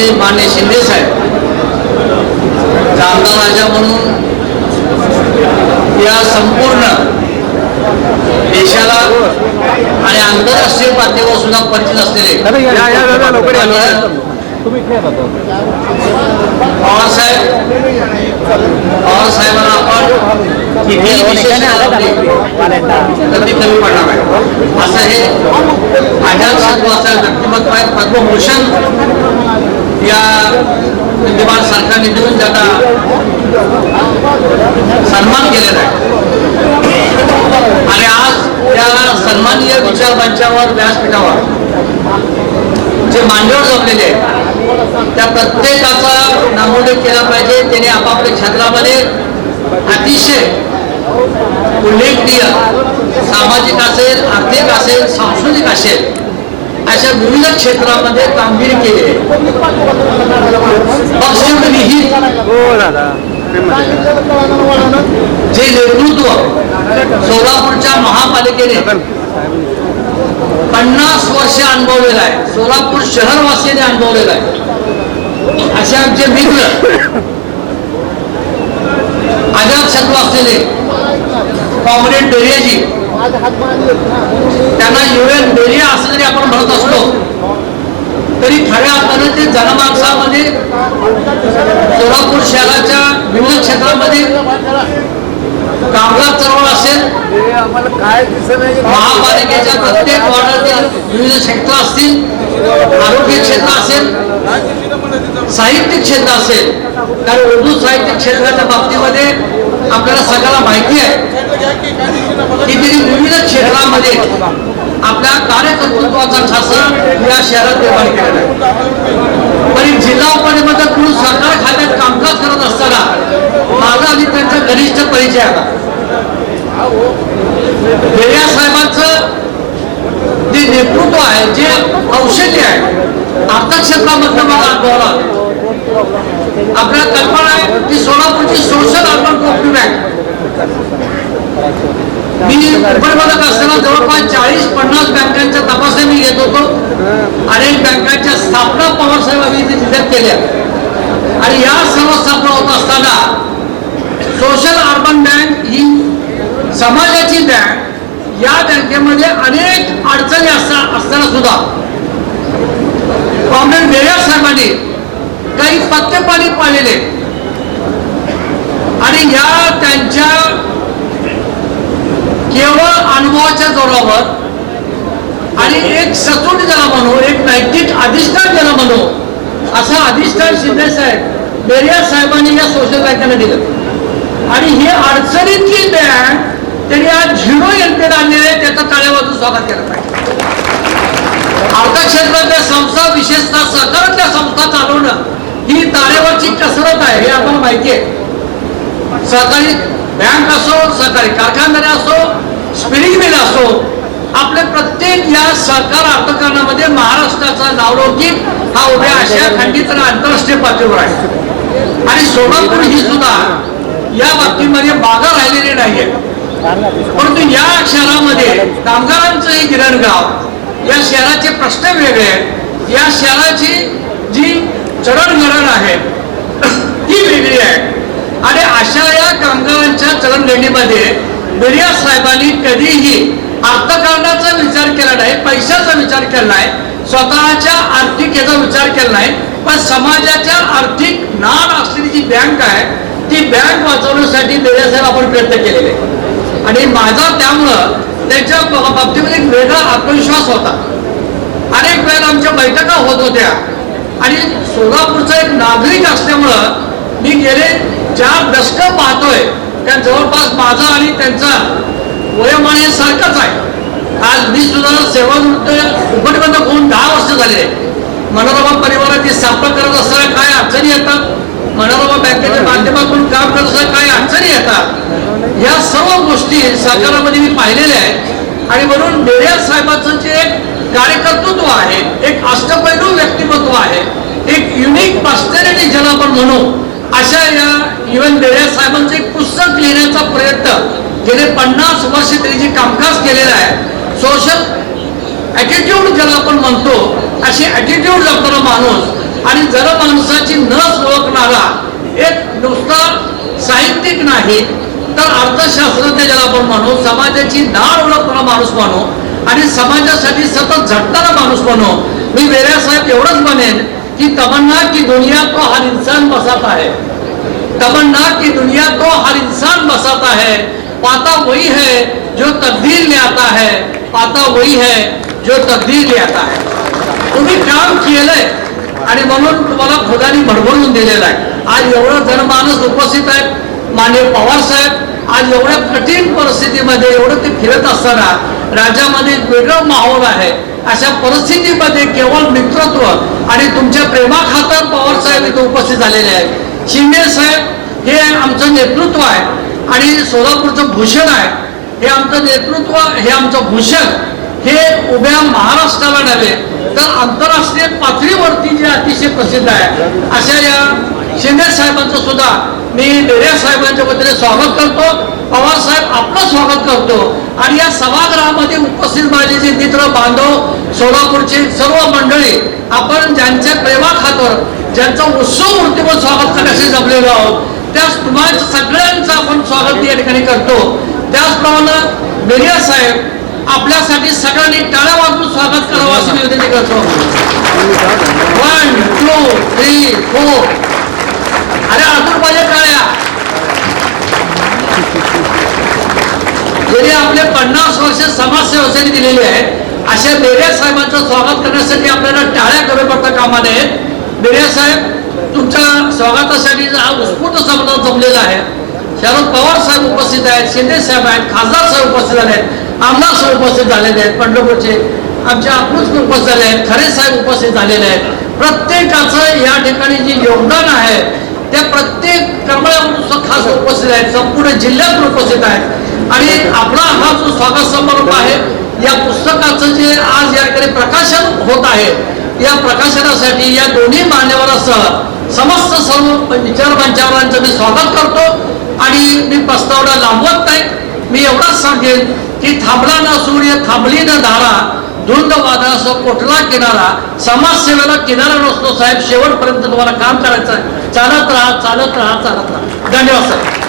असलेले मान्य शिंदे साहेब आमदार राजा म्हणून या संपूर्ण देशाला आणि आंतरराष्ट्रीय पातळीवर सुद्धा परिचित असलेले पवारसाहेबांना आपण कितीही विशेष तर ती कमी पडणार आहे असं हे आढळचं व्यक्तिमत्व आहे. पद्मभूषण या विद्यमान सरकारने देऊन त्याचा सन्मान केलेला आहे आणि आज त्या सन्माननीय विचार मंचावर व्यासपीठावर जे मांडव जमलेले आहेत त्या प्रत्येकाचा नामोल्लेख केला पाहिजे. त्याने आपापल्या क्षेत्रामध्ये अतिशय उल्लेखनीय सामाजिक असेल, आर्थिक असेल, सांस्कृतिक असेल अशा विविध क्षेत्रामध्ये कामगिरी केली आहे. पक्षविहीन जे नेतृत्व सोलापूरच्या महापालिकेने 50 वर्ष अनुभवलेलं आहे, सोलापूर शहरवासियांनी अनुभवलेलं आहे. असे आमचे मित्र अजातशत्रू असलेले कॉम्रेड बेरियाजी, त्यांना UN बेरिया असं जरी आपण म्हणत असलो तरी खऱ्या अर्थाने ते जनमानसामध्ये सोलापूर शहराच्या विविध क्षेत्रामध्ये कामगार चळवळ असेल, महापालिकेच्या प्रत्येक वॉर्डातील विविध क्षेत्र असतील, आरोग्य क्षेत्र असेल, साहित्य क्षेत्र असेल. कारण उर्दू साहित्य क्षेत्राच्या बाबतीमध्ये आपल्याला सगळ्याला माहिती आहे की त्यांनी विविध क्षेत्रामध्ये आपल्या कार्यकर्तृत्वाचा ठसा या शहरात निर्माण केलेला आहे. तरी जिल्हा उपनिबंधक सरकार खात्यात कामकाज करत असताना माझा आणि त्यांचा घनिष्ठ परिचय आला. बेरिया साहेबांचं जे नेतृत्व आहे, जे कौशल्य आहे अर्थक्षेत्रामधलं मला अनुभवला. आपल्याला कल्पना आहे की सोलापूरची सोशल अर्बन कोऑपरेटिव्ह बँक मी उपनिबंधक असताना जवळपास 40-50 बँकांच्या तपासण्या मी घेत होतो. अनेक बँकांच्या स्थापना पवारसाहेब आम्ही जिल्ह्यात केल्या आणि या सर्व स्थापना होत असताना सोशल अर्बन बँक ही समाजाची बँक, या बँकेमध्ये अनेक अडचणी असताना सुद्धा कॉम्रेड बेरिया साहेबांनी काही पत्ते पाणी पाळलेले आणि या त्यांच्या केवळ अनुभवाच्या जोरावर आणि एक सचोट ज्याला म्हणू, एक नैतिक अधिष्ठान ज्याला म्हणू, असं अधिष्ठान शिंदे साहेब बेरिया साहेबांनी या सोशल बँकेला दिलं आणि हे अडचणीतली बँक त्यांनी आज 0 NPA आणलेले आहे. त्याचा टाळ्या वाजून स्वागत केलं पाहिजे. अर्थक्षेत्रातल्या संस्था, विशेषतः सरकारातल्या संस्था चालवणं ही तारेवरची कसरत आहे हे आपल्याला माहिती आहे. सरकारी बँक असो, सरकारी कारखानदारे असो, स्पिरिंग मिल असो, आपले प्रत्येक या सहकार अर्थकारणामध्ये महाराष्ट्राचा नावलौकिक हा उभ्या आशिया खंडित आणि आंतरराष्ट्रीय पातळीवर आहे आणि सोलापूर ही सुद्धा या बाबतीमध्ये मागं राहिलेली नाहीये. परंतु या शहरामध्ये कामगारांचं हे गिरणगाव, या शहराचे प्रश्न वेगळे आहेत, या शहराची जी चळवळ आहे ती वेगळी आहे आणि अशा या कामगारांच्या चळवळीमध्ये बेरिया साहेबांनी कधीही अर्थकारणाचा विचार केला नाही, पैशाचा विचार केला नाही, स्वतःच्या आर्थिकेचा विचार केला नाही, पण समाजाच्या आर्थिक नाळ असलेली जी बँक आहे ती बँक वाचवण्यासाठी बेरिया साहेब आपण प्रयत्न केलेले आणि माझा त्यामुळं त्यांच्या बाबतीमध्ये एक वेगळा आत्मविश्वास होता. अनेक वेळेला आमच्या बैठका होत होत्या आणि सोलापूरचा एक नागरिक असल्यामुळं मी गेले 4 दशकं पाहतोय. त्या जवळपास माझा आणि त्यांचा वयोमान हे सारखंच आहे. आज मी सुद्धा सेवानिवृत्त उपनिबंधक होऊन 10 वर्ष झाले. मनोरमा परिवाराची स्थापना करत असताना काय अडचणी येतात, मनोरमा बँकेच्या माध्यमातून काम करत असताना काय अडचणी येतात, या सर्व गोष्टी सरकारामध्ये मी पाहिलेल्या आहेत आणि म्हणून बेरिया साहेबांचं जे एक कार्यकर्तृत्व आहे, एक अष्टपैलू व्यक्तिमत्व आहे, एक युनिक पर्सनॅलिटी ज्याला आपण म्हणू, अशा या UN बेरिया साहेबांचं एक पुस्तक लिहिण्याचा प्रयत्न गेले 50 वर्ष त्यांनी जे कामकाज केलेलं आहे, सोशल ॲटिट्यूड ज्याला आपण म्हणतो, अशी ॲटिट्यूड जपणारा माणूस आणि जनमानसाची नस ओळखणारा एक नुसता साहित्यिक नाही तर अर्थशास्त्रज्ञ ज्याला आपण म्हणू, समाजाची नाळ ओळखणारा माणूस म्हणू आणि समाजासाठी सतत झटणारा माणूस म्हणू. मी वेऱ्या साहेब एवढंच म्हणेन कि तमन्ना की दुनिया को हर इंसान बसाता है, तमन्ना की दुनिया को हर इंसान बसाता है, पाता वही है जो तब्दील ले आता है, पाता वही है जो तब्दील ले आता है. तुम्ही काम केलंय आणि म्हणून तुम्हाला खुदानी भरभरून दिलेला आहे. आज एवढं जनमानस उपस्थित आहे. माननीय पवार साहेब आज एवढ्या कठीण परिस्थितीमध्ये एवढं ते फिरत असताना राज्यामध्ये वेगळं माहोल आहे. अशा परिस्थितीमध्ये केवळ मित्रत्व आणि तुमच्या प्रेमाखातर पवार साहेब इथे उपस्थित झालेले आहेत. शिंदे साहेब हे आमचं नेतृत्व आहे आणि सोलापूरचं भूषण आहे. हे आमचं नेतृत्व, हे आमचं भूषण हे उभ्या महाराष्ट्राला नव्हे तर आंतरराष्ट्रीय पातळीवरती जे अतिशय प्रसिद्ध आहे अशा या शिंदे साहेबांचं सुद्धा मी बेऱ्या साहेबांच्या वतीने स्वागत करतो. पवार साहेब आपलं स्वागत करतो आणि या सभागृहामध्ये उपस्थित माझे जे मित्र बांधव, सोलापूरचे सर्व मंडळी, आपण ज्यांच्या प्रेमाखातर ज्यांचा उत्सव मूर्तीवर स्वागत करण्यासाठी जमलेलो आहोत त्याच तुम्हाला सगळ्यांचं आपण स्वागत या ठिकाणी करतो. त्याचप्रमाणे बेऱ्या साहेब आपल्यासाठी सगळ्यांनी टाळ्या वाजवून स्वागत करावं अशी विनंती करतो. 1 2 3 4. अरे अजून पाहिजे टाळ्या. ज्यांनी आपले 50 वर्ष समाजसेवेसाठी दिलेली आहेत अशा बेऱ्या साहेबांचं स्वागत करण्यासाठी आपल्याला टाळ्या कमी पडता कामा नयेत. बेऱ्या साहेब तुमच्या स्वागतासाठी हा उत्स्फूर्त समुदाय जमलेला आहे. शरद पवार साहेब उपस्थित आहेत, शिंदे साहेब आहेत, खासदार साहेब उपस्थित झाले आहेत, आमदार साहेब उपस्थित झालेले आहेत, पंढरपूरचे आमचे अप्रूच उपस्थित झाले आहेत, खरे साहेब उपस्थित झालेले आहेत. प्रत्येकाचं या ठिकाणी जे योगदान आहे त्या प्रत्येक कर्मचाऱ्यांचं खास उपस्थित आहेत, संपूर्ण जिल्ह्यात उपस्थित आहेत आणि आपला हा जो स्वागत समारंभ आहे या पुस्तकाचं जे आज या ठिकाणी प्रकाशन होत आहे या प्रकाशनासाठी या दोन्ही मान्यवरांसह समस्त सर्व विचारमंचावरांचं मी स्वागत करतो आणि मी प्रस्तावना लांबवत नाही. मी एवढंच सांगेन की थांबला ना सूर्य, थांबली ना धारा, धुंद वादळासह कोठला किनारा, समाजसेवेला किनारा नसतो साहेब. शेवटपर्यंत तुम्हाला काम करायचं आहे. चालत राहा, चालत राहा, चालत राहा. धन्यवाद साहेब.